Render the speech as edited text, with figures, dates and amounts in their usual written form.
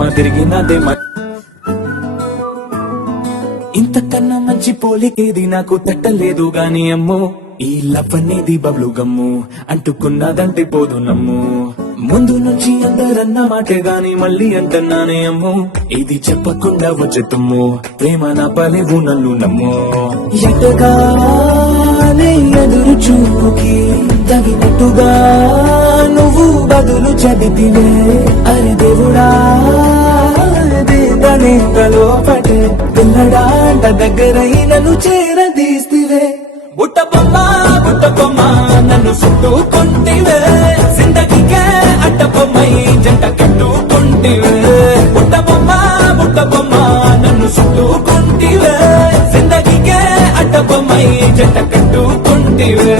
ప్రేమ తిరిగినదే ఇంతకన్నా మంచి పోలికేది నాకు తట్టలేదు గాని అమ్మో ఈ లవ్ అనేది బబ్లు గమ్ము అంటుకున్నదంటే పోదు నమ్ము ముందు నుంచి అందరన్న మాటే గాని మళ్ళీ అంటున్నానే అమ్మో ఇది చెప్పకుండా వచ్చే తుమ్ము ప్రేమ నా పలేవు నన్ను నమ్ము ఎటగానే ఎదురు చూపుకి తగినట్టుగా నువ్వు బదులు చెబితివే అరే దేవుడా లోపటే పిల్లడాంట దగ్గరై నన్ను చేరదీస్తివే బుట్ట బొమ్మ నన్ను చుట్టుకుంటివే జిందగీకే అడ్డ బొమ్మై జంట కట్టుకుంటివే బుట్ట బొమ్మ నన్ను చుట్టుకుంటివే జిందగీకే అడ్డ బొమ్మై జంట కట్టుకుంటివే